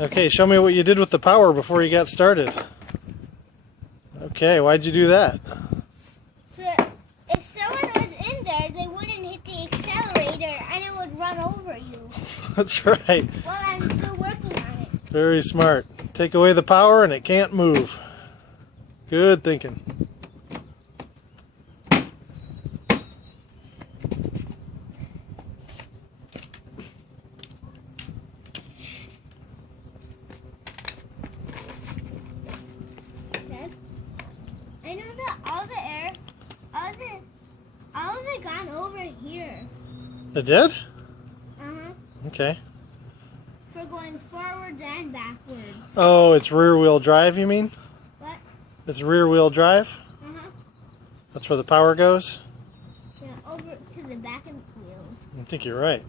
Okay, show me what you did with the power before you got started. Okay, why'd you do that? So if someone was in there, they wouldn't hit the accelerator and it would run over you. That's right. Well, I'm still working on it. Very smart. Take away the power and it can't move. Good thinking. Dad, I know that all of it gone over here. It did? Uh-huh. Okay. For going forwards and backwards. Oh, it's rear-wheel drive, you mean? What? It's rear-wheel drive? Uh-huh. That's where the power goes? Yeah, over to the back of the wheels. I think you're right.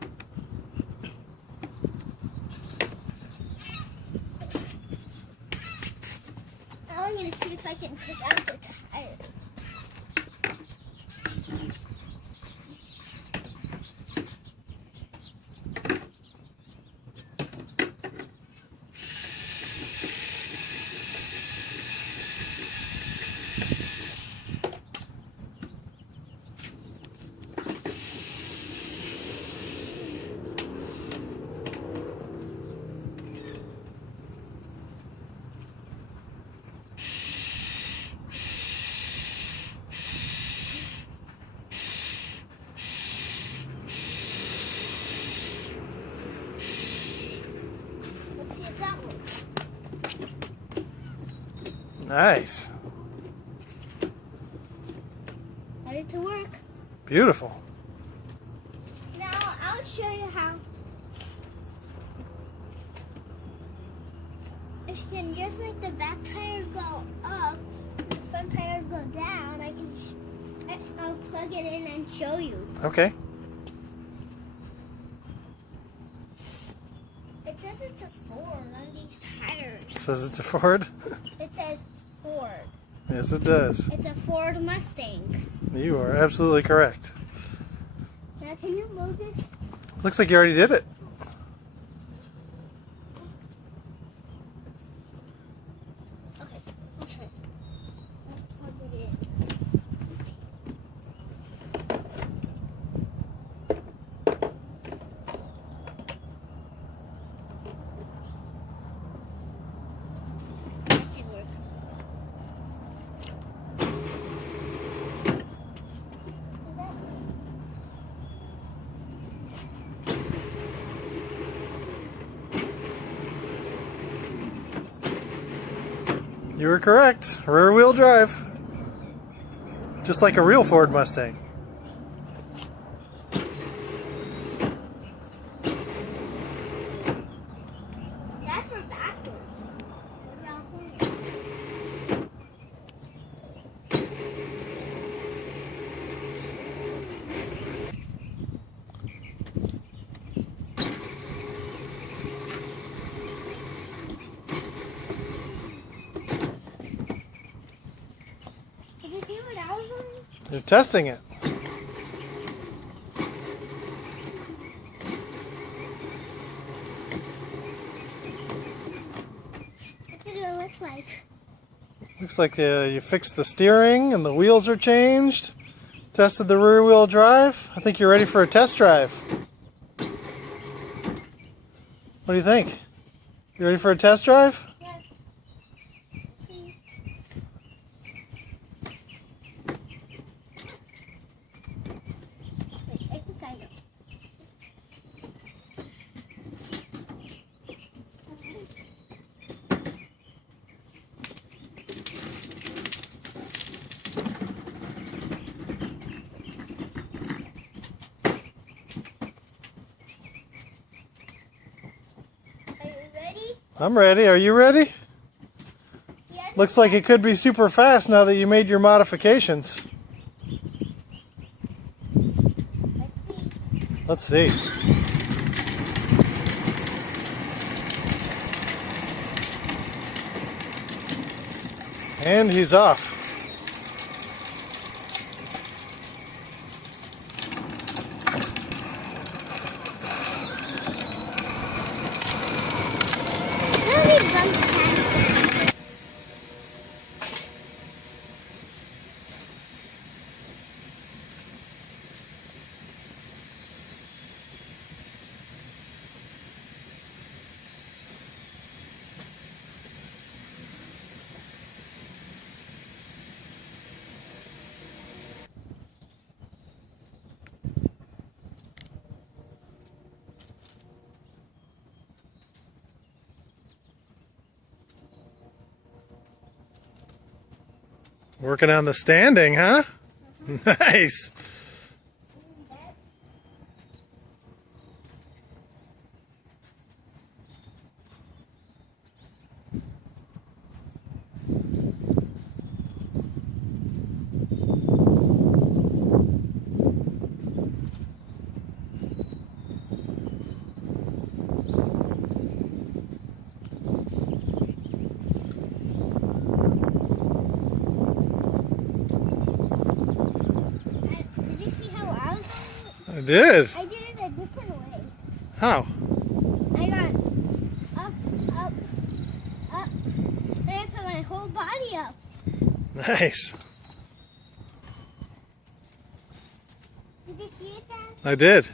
Now I'm going to see if I can take out the tire. Let's see if that works. Nice. Got it to work. Beautiful. Now I'll show you how. If you can just make the back tires go up, the front tires go down, I'll plug it in and show you. Okay. It says it's a Ford on these tires. Says it's a Ford? It says Ford. Yes, it does. It's a Ford Mustang. You are absolutely correct. Now can you move this? Looks like you already did it. Okay, I'll try. Let's plug it in. That should work. You were correct. Rear-wheel drive. Just like a real Ford Mustang. That's for backwards. What about here? Did you see what I was doing? You're testing it. What did it look like? Looks like you fixed the steering and the wheels are changed. Tested the rear-wheel drive. I think you're ready for a test drive. What do you think? You ready for a test drive? Yeah. See? Wait, I think I know. Are you ready? I'm ready. Are you ready? Yes. Looks like it could be super fast now that you made your modifications. Let's see. Let's see. And he's off. Working on the standing, huh? Nice. Did you see how I was doing I did. it? I did it a different way. How? I got up, up, up. Then I put my whole body up. Nice. Did you see it, Dad? I did.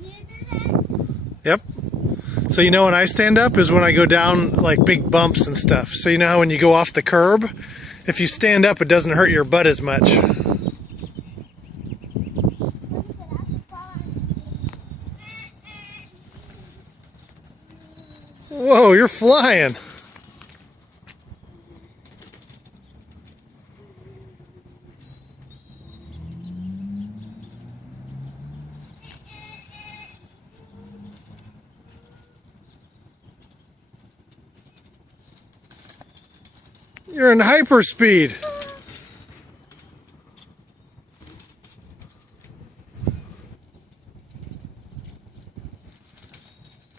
You did that? Yep. So you know when I stand up is when I go down like big bumps and stuff. So you know how when you go off the curb, if you stand up it doesn't hurt your butt as much. Whoa, you're flying. You're in hyperspeed.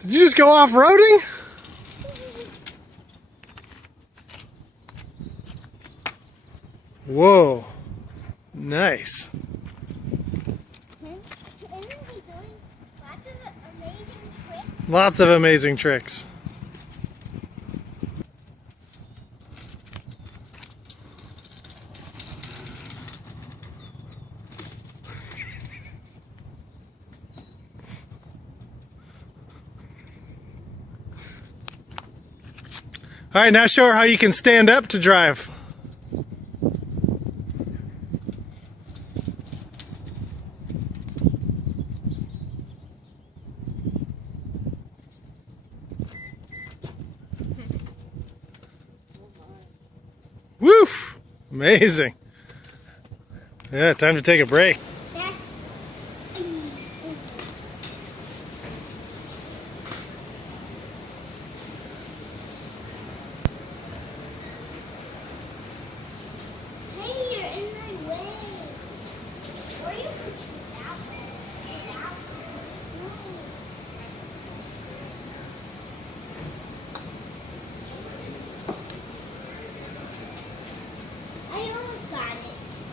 Did you just go off-roading? Whoa. Nice. Lots of amazing tricks. All right, now show her how you can stand up to drive. Woof! Amazing. Yeah, time to take a break.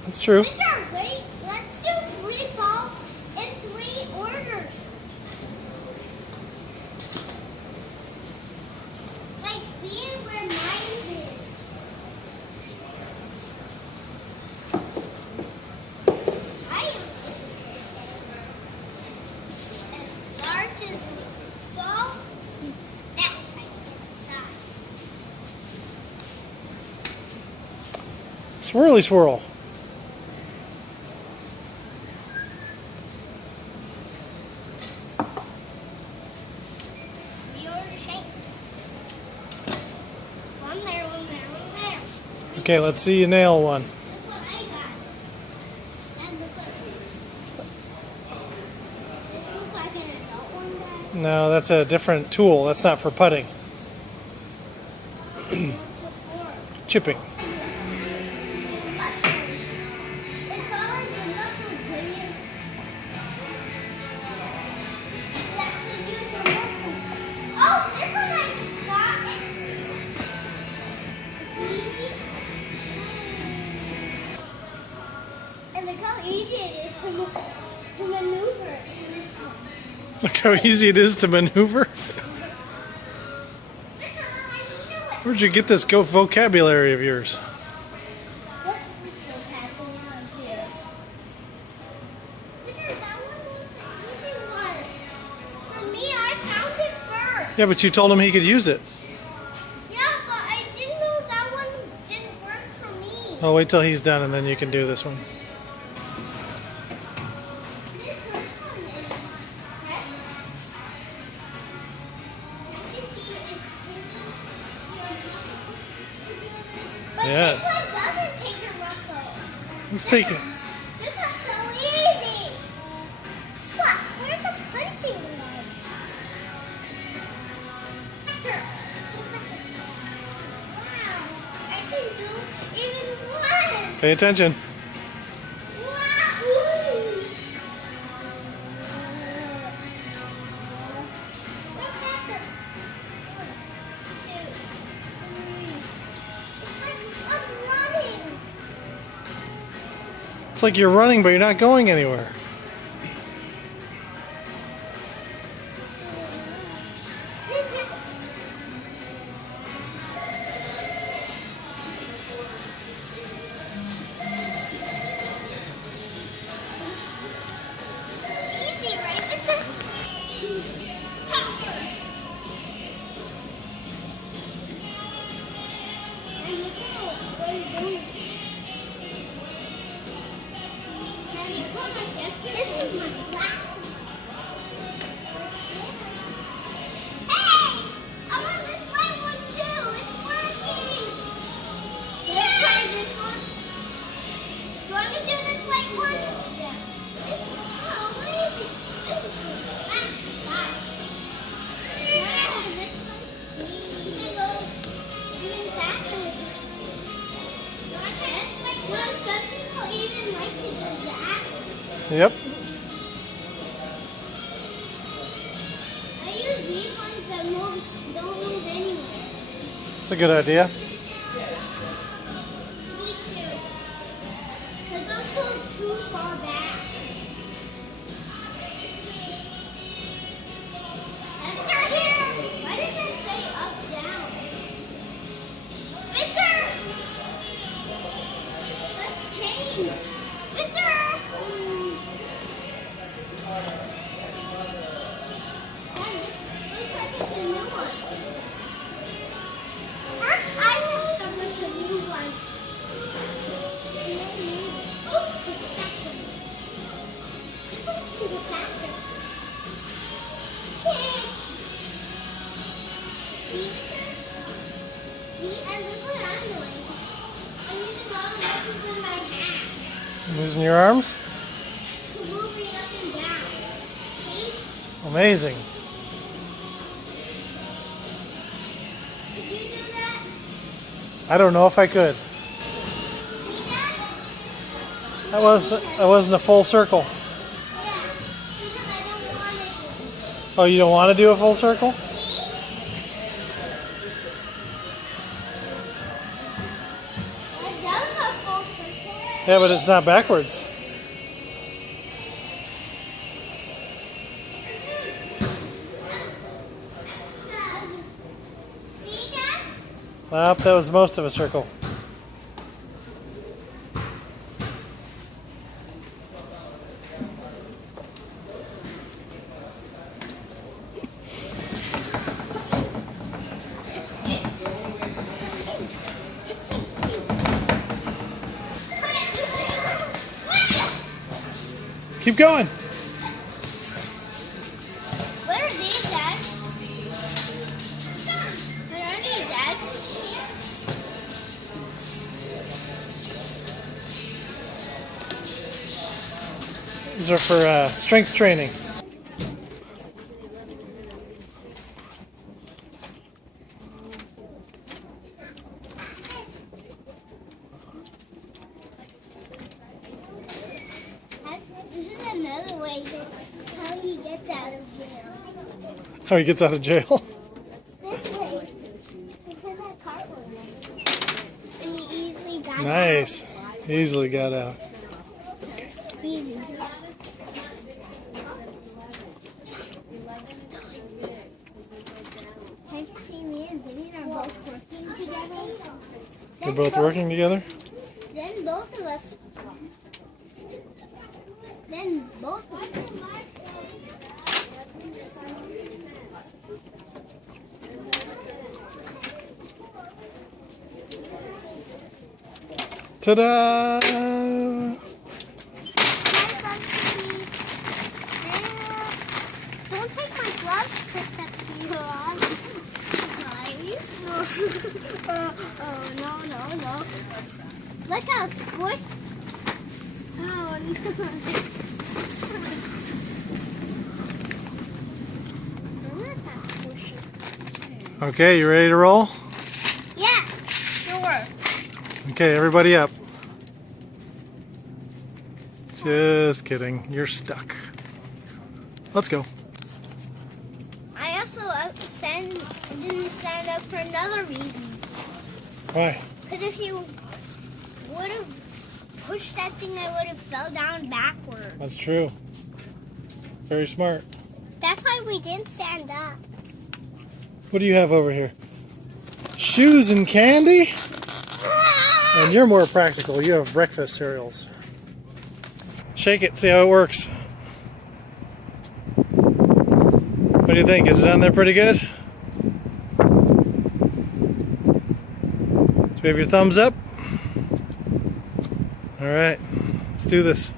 That's true. Wait, let's do 3 balls in 3 orders. Like being where mine is. I am as large as the ball. That's how you get the size. Swirly swirl. Okay, let's see you nail one. Look what I got. And look what does this look like an adult one, Dad? No, that's a different tool. That's not for putting. Chipping. It's all like the muscle video. That's the use of muscle. Oh, this one I can stop it. And look how easy it is to maneuver. Look how easy it is to maneuver. Where'd you get this vocabulary of yours? Yeah, but you told him he could use it. Yeah, but I didn't know that one didn't work for me. I'll wait till he's done and then you can do this one. This works on it. Okay? You see, but Yeah. this one doesn't take your muscles. Let's take it. This one's so easy. Plus, where's the punching line? Faster. Wow, I can do even one. Pay attention. Wow. Go faster. 1, 2, 3. It's like I'm running. It's like you're running, but you're not going anywhere. Easy, right? It's a power. And look at what you're doing. This is my last one. Hey! I want this white one too. It's working. Let's try this one. Do you want me to do this white one? Yeah. This is so easy. This is fast. Yeah, this one. You can go even faster with it. You want to try this white one? No, some people even like to do that. Yep. I use these ones that don't move anywhere. It's a good idea. Me too. Because those go too far back. Victor, here! Why does that say up, down? Victor! Let's change. Victor! Dad, this looks like it's a new one. First, I know that was a new one. Oh, it's faster. This one can go faster. Yay! See, Victor? See, and look what I'm doing. I'm using all the muscles in my hands Using your arms? to move me up and down. See? Amazing. Could you do that? I don't know if I could. See that? That wasn't a full circle. Yeah, because I don't want it to. Oh, you don't want to do a full circle? See? That does a full circle. Yeah, but it's not backwards. See, Dad? Well, that was most of a circle. Keep going. Where are these, Dad? Where are these, Dad? These are for strength training. This is another way how he gets out of jail. How he gets out of jail. This way. Because that car was and he easily got out. Nice. Easily got out. Easy. Can't you see me and Vinny are both working together? You're both working together? Then both of us. Then both of us. Ta-da! Don't take my gloves because that's on. Oh, no. Look how squished. Oh, no. Okay, you ready to roll? Yeah, sure. Okay, everybody up. Just kidding. You're stuck. Let's go. I also didn't stand up for another reason. Why? Because if you would have pushed that thing, I would have fell down backward. That's true. Very smart. That's why we didn't stand up. What do you have over here? Shoes and candy? And you're more practical. You have breakfast cereals. Shake it, see how it works. What do you think? Is it on there pretty good? So you have your thumbs up? Alright, let's do this.